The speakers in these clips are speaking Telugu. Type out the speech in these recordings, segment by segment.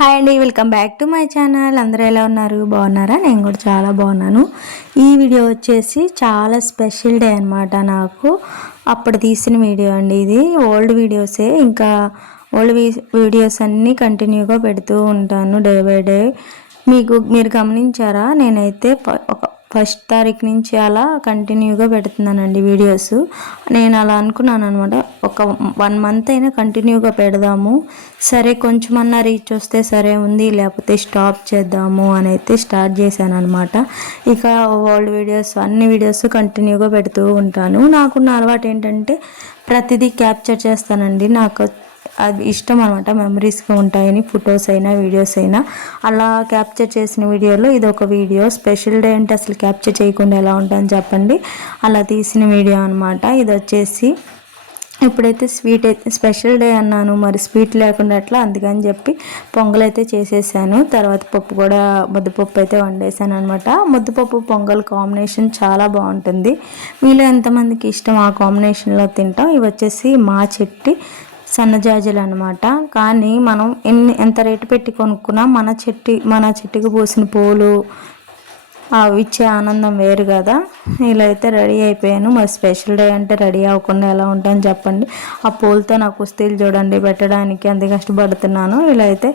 హాయ్ అండి, welcome back to my channel. అందరూ ఎలా ఉన్నారు? బాగున్నారా? నేను కూడా చాలా బాగున్నాను. ఈ వీడియో వచ్చేసి చాలా స్పెషల్ డే అనమాట. నాకు అప్పుడు తీసిన వీడియో అండి. ఇది ఓల్డ్ వీడియోసే, ఇంకా ఓల్డ్ వీడియోస్ అన్నీ కంటిన్యూగా పెడుతూ ఉంటాను డే బై డే. మీరు గమనించారా? నేనైతే ఒక ఫస్ట్ తారీఖు నుంచి అలా కంటిన్యూగా పెడుతున్నానండి వీడియోస్. నేను అలా అనుకున్నాను అనమాట, ఒక 1 మంత్ అయినా కంటిన్యూగా పెడదాము, సరే కొంచెమన్నా రీచ్ వస్తే సరే ఉంది, లేకపోతే స్టాప్ చేద్దాము అని అయితే స్టార్ట్ చేశాను అనమాట. ఇక ఓల్డ్ వీడియోస్ అన్ని వీడియోస్ కంటిన్యూగా పెడుతూ ఉంటాను. నాకున్న అలవాటు ఏంటంటే ప్రతిదీ క్యాప్చర్ చేస్తానండి. నాకు అది ఇష్టం అనమాట. మెమరీస్గా ఉంటాయని ఫొటోస్ అయినా వీడియోస్ అయినా. అలా క్యాప్చర్ చేసిన వీడియోలో ఇది ఒక వీడియో. స్పెషల్ డే అంటే అసలు క్యాప్చర్ చేయకుండా ఎలా ఉంటుందని చెప్పండి. అలా తీసిన వీడియో అనమాట. ఇది వచ్చేసి ఇప్పుడైతే స్వీట్ అయితే స్పెషల్ డే అన్నాను, మరి స్వీట్ లేకుండా అట్లా, అందుకని చెప్పి పొంగల్ అయితే చేసేసాను. తర్వాత పప్పు కూడా, ముద్దపప్పు అయితే వండేసాను అనమాట. ముద్దపప్పు పొంగల్ కాంబినేషన్ చాలా బాగుంటుంది. మీలో ఎంతమందికి ఇష్టం ఆ కాంబినేషన్లో తింటాం. ఇవి వచ్చేసి మా చెట్టి సన్నజాజులు అనమాట. కానీ మనం ఎంత రేటు పెట్టి కొనుక్కున్నా మన చెట్టుకి పూసిన పూలు అవి ఇచ్చే ఆనందం వేరు కదా. ఇలా అయితే రెడీ అయిపోయాను. మరి స్పెషల్ డే అంటే రెడీ అవ్వకుండా ఎలా ఉంటాను చెప్పండి. ఆ పూలతో నా కుస్తీలు చూడండి పెట్టడానికి ఎంత కష్టపడుతున్నాను. ఇలా అయితే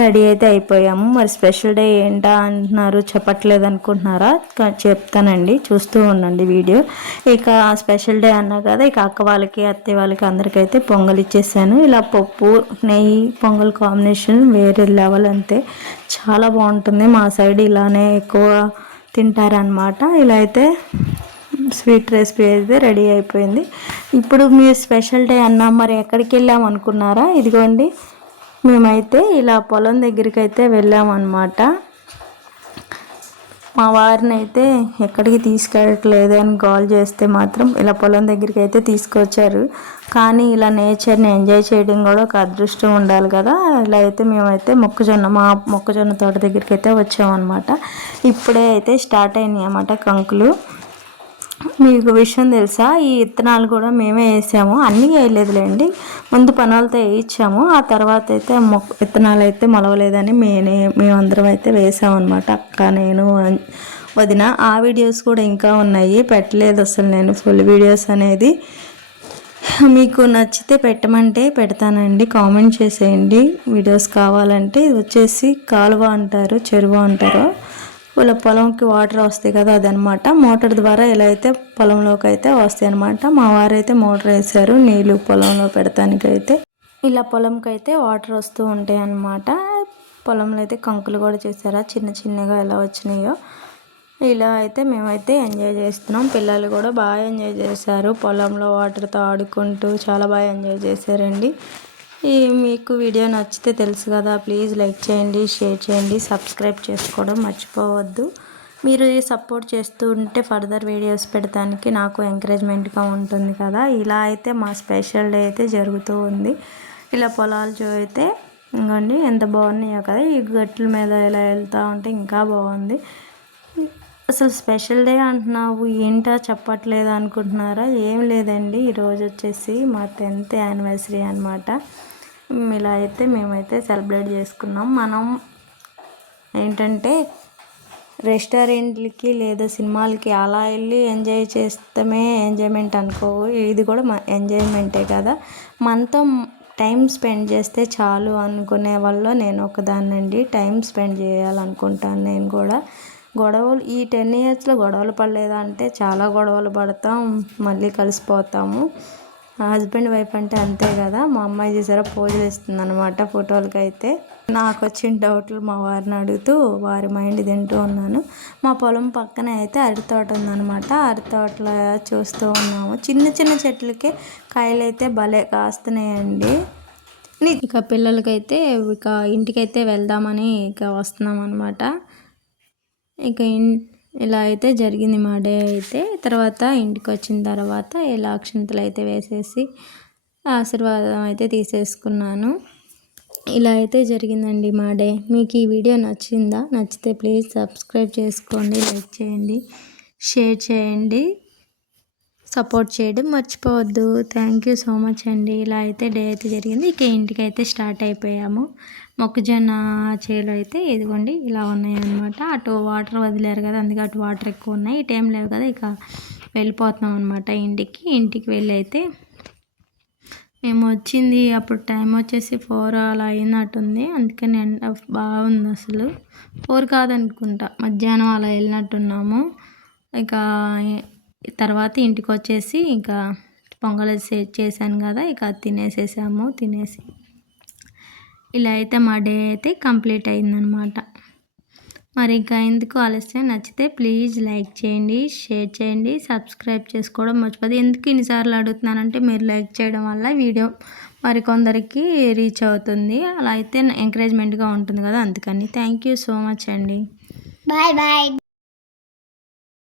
రెడీ అయితే అయిపోయాము. మరి స్పెషల్ డే ఏంటా అంటున్నారు, చెప్పట్లేదు అనుకుంటున్నారా? చెప్తానండి, చూస్తూ ఉండండి వీడియో. ఇక స్పెషల్ డే అన్నా కదా, ఇక అక్క వాళ్ళకి అత్తయ్య వాళ్ళకి అందరికైతే పొంగల్ ఇచ్చేసాను. ఇలా పప్పు నెయ్యి పొంగల్ కాంబినేషన్ వేరే లెవెల్, అంతే చాలా బాగుంటుంది. మా సైడ్ ఇలానే ఎక్కువ తింటారనమాట. ఇలా అయితే స్వీట్ రెసిపీ అయితే రెడీ అయిపోయింది. ఇప్పుడు మీ స్పెషల్ డే అన్నా మరి ఎక్కడికి వెళ్ళాం అనుకున్నారా? ఇదిగోండి, మేమైతే ఇలా పొలం దగ్గరికి అయితే వెళ్ళామన్నమాట. మా వారిని అయితే ఎక్కడికి తీసుకెళ్ళట్లేదు అని కాల్ చేస్తే మాత్రం ఇలా పొలం దగ్గరికి అయితే తీసుకొచ్చారు. కానీ ఇలా నేచర్ని ఎంజాయ్ చేయడం కూడా ఒక అదృష్టం ఉండాలి కదా. ఇలా అయితే మేమైతే మా మొక్కజొన్న తోట దగ్గరికి అయితే వచ్చామన్నమాట. ఇప్పుడే అయితే స్టార్ట్ అయినాయి అన్నమాట కంకులు. మీకు విషయం తెలుసా, ఈ విత్తనాలు కూడా మేమే వేసాము. అన్నీ వేయలేదులేండి, ముందు పనులతో వేయించాము. ఆ తర్వాత అయితే విత్తనాలు అయితే మొలవలేదని మేమందరం అయితే వేసామన్నమాట. అక్క, నేను, వదిన. ఆ వీడియోస్ కూడా ఇంకా ఉన్నాయి, పెట్టలేదు అసలు నేను ఫుల్ వీడియోస్ అనేది. మీకు నచ్చితే పెట్టమంటే పెడతానండి, కామెంట్ చేసేయండి వీడియోస్ కావాలంటే. ఇది వచ్చేసి కాలువ అంటారు, చెరువు అంటారు. ఇలా పొలంకి వాటర్ వస్తాయి కదా, అదనమాట. మోటార్ ద్వారా ఇలా అయితే పొలంలోకి అయితే వస్తాయి అనమాట. మా వారైతే మోటార్ వేశారు నీళ్ళు పొలంలో పెడతానికైతే. ఇలా పొలంకి అయితే వాటర్ వస్తూ ఉంటాయి అన్నమాట. పొలంలో అయితే కంకులు కూడా చేశారా, చిన్న చిన్నగా ఎలా వచ్చినాయో. ఇలా అయితే మేమైతే ఎంజాయ్ చేస్తున్నాం. పిల్లలు కూడా బాగా ఎంజాయ్ చేశారు, పొలంలో వాటర్తో ఆడుకుంటూ చాలా బాగా ఎంజాయ్ చేశారండి. మీకు వీడియో నచ్చితే తెలుసు కదా, ప్లీజ్ లైక్ చేయండి, షేర్ చేయండి, సబ్స్క్రైబ్ చేసుకోవడం మర్చిపోవద్దు. మీరు సపోర్ట్ చేస్తూ ఉంటే ఫర్దర్ వీడియోస్ పెడతానికి నాకు ఎంకరేజ్మెంట్గా ఉంటుంది కదా. ఇలా అయితే మా స్పెషల్ డే అయితే జరుగుతూ ఉంది. ఇలా పొలాలు అయితే ఇంకోండి ఎంత బాగున్నాయో కదా. ఈ గట్ల మీద ఇలా వెళ్తూ ఉంటే ఇంకా బాగుంది. అసలు స్పెషల్ డే అంటున్నావు ఏంటో చెప్పట్లేదు అనుకుంటున్నారా? ఏం లేదండి, ఈరోజు వచ్చేసి మా 10th యానివర్సరీ అనమాట. ఇలా అయితే మేమైతే సెలబ్రేట్ చేసుకున్నాం. మనం ఏంటంటే రెస్టారెంట్లకి లేదా సినిమాలకి అలా వెళ్ళి ఎంజాయ్ చేస్తామే ఎంజాయ్మెంట్ అనుకోవు, ఇది కూడా ఎంజాయ్మెంటే కదా. మనతో టైం స్పెండ్ చేస్తే చాలు అనుకునే వాళ్ళు నేను ఒకదాన్నండి. టైం స్పెండ్ చేయాలనుకుంటాను నేను కూడా. గొడవలు ఈ 10 yearsలో గొడవలు పడలేదా అంటే చాలా గొడవలు పడతాం, మళ్ళీ కలిసిపోతాము. హస్బెండ్ వైఫ్ అంటే అంతే కదా. మా అమ్మాయి చేసారా పోజులు ఇస్తుంది అనమాట ఫోటోలకి అయితే. నాకు వచ్చిన డౌట్లు మా వారిని అడుగుతూ వారి మైండ్ తింటూ ఉన్నాను. మా పొలం పక్కన అయితే అరటి తోట ఉందన్నమాట. అరటి తోటలో చూస్తూ ఉన్నాము. చిన్న చిన్న చెట్లకే కాయలు అయితే భలే కాస్తున్నాయండి. ఇక పిల్లలకైతే ఇక ఇంటికైతే వెళ్దామని ఇక వస్తున్నాం అనమాట. ఇక ఇలా అయితే జరిగింది మా డే అయితే. తర్వాత ఇంటికి వచ్చిన తర్వాత ఇలా అక్షంతలు అయితే వేసేసి ఆశీర్వాదం అయితే తీసేసుకున్నాను. ఇలా అయితే జరిగిందండి మా డే. మీకు ఈ వీడియో నచ్చిందా? నచ్చితే ప్లీజ్ సబ్స్క్రైబ్ చేసుకోండి, లైక్ చేయండి, షేర్ చేయండి, సపోర్ట్ చేయడం మర్చిపోవద్దు. థ్యాంక్ యూ సో మచ్ అండి. ఇలా అయితే డే అయితే జరిగింది. ఇక ఇంటికి అయితే స్టార్ట్ అయిపోయాము. మొక్కజొన్న చేలు అయితే ఇదిగోండి ఇలా ఉన్నాయన్నమాట. అటు వాటర్ వదిలేరు కదా, అందుకే అటు వాటర్ ఎక్కువ ఉన్నాయి. ఈ టైం లేవు కదా, ఇక వెళ్ళిపోతున్నాం అనమాట ఇంటికి వెళ్ళి అయితే మేము వచ్చింది అప్పుడు టైం వచ్చేసి 4 అలా అయినట్టుంది. అందుకని ఎండ బాగుంది, అసలు 4 కాదనుకుంటా, మధ్యాహ్నం అలా వెళ్ళినట్టున్నాము. ఇక తర్వాత ఇంటికి వచ్చేసి ఇంకా పొంగల్ చేశాను కదా, ఇక తినేసేసాము. తినేసి ఇలా అయితే మా డే అయితే కంప్లీట్ అయిందనమాట. మరి ఇంకా ఎందుకు ఆలస్యం, నచ్చితే ప్లీజ్ లైక్ చేయండి, షేర్ చేయండి, సబ్స్క్రైబ్ చేసుకోవడం మర్చిపోదు. ఎందుకు ఇన్నిసార్లు అడుగుతున్నానంటే మీరు లైక్ చేయడం వల్ల వీడియో మరికొందరికి రీచ్ అవుతుంది, అలా అయితే ఎంకరేజ్మెంట్గా ఉంటుంది కదా, అందుకని. థ్యాంక్ యూ సో మచ్ అండి. Bye bye.